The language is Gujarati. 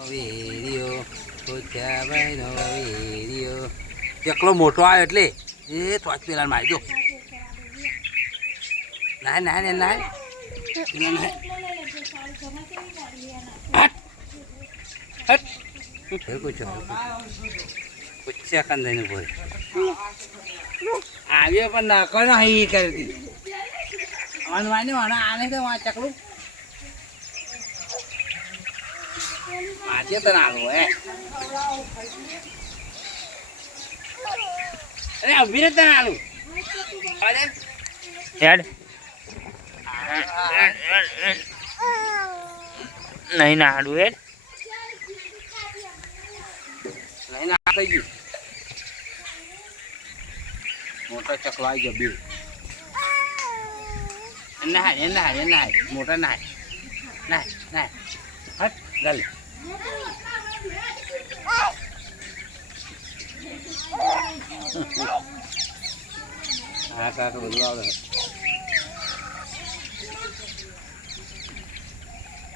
વીડિયો કોચાભાઈનો વીડિયો કેટલો મોટો આવ્યો એટલે એ તો જ પેલા મારી દો ના ના ના ના હટ પૂછો પૂછ્યા કાન દઈને બોલ આવ્યો પણ નાખો નહીં કરતી અનવાની આને તો ચકલું આજે તો નાલું હે અરે અભી તો નાલું હેડ નહીં નાડું હેડ નહીં ના થઈ ગયું મોટા ચકલો આવી ગયો બે ના મોટા ના હટ ગલે હા કાકા બધું આવડે